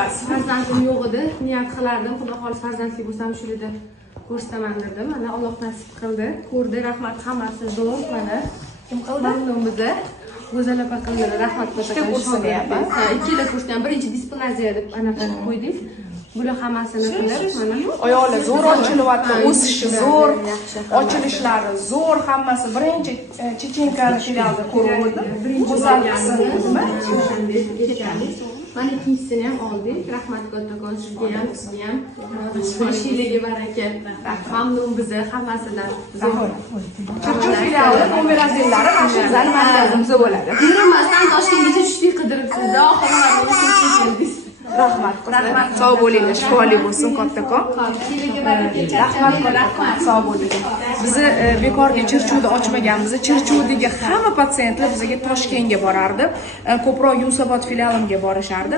bo'lasiz. Farzandim yo'q edi, niyat qilardim, xudo xohlasa farzandli bo'lsam shu yerda ko'rsataman dedim. Mana Alloh nasib qildi. Ko'rdi, rahmat, hammasi zo'r. Mana kim qildi? Mamnun biza. Go'zal opa qildi, rahmat Ikkita kursini ham. Ha, ikkita kursni ham. Birinchi displaziya deb anaqa qo'ydik. Bular hammasini qilib, mana Oyoqlar zo'r ochilyapti, o'sishi zo'r, ochilishlari zo'r, hammasi birinchi Chechenkani filialida ko'rib o'tdim. Go'zal qismi mana ikkinchisini ham oldik. Rahmat kattakon sizga ham, sizga ham. Ishingizga baraka. Mamnun biza hammasidan. Chirchiq filiali ko'merazillari mana shu zal markazimizda bo'ladi. Yurmasdan Toshkentgacha tushdik qidiribsiz. Oxiri Rahmat, rahmat. Sog' bo'linglar, shifoli bo'lsin kattakon. Rahmat, sog' bo'linglar. Bizni bekorga Chirchuvda ochmaganmiz. Chirchuvdagi hamma patsientlar bizga Toshkentga borardi. Ko'proq Yunusobod filialimga borishardi.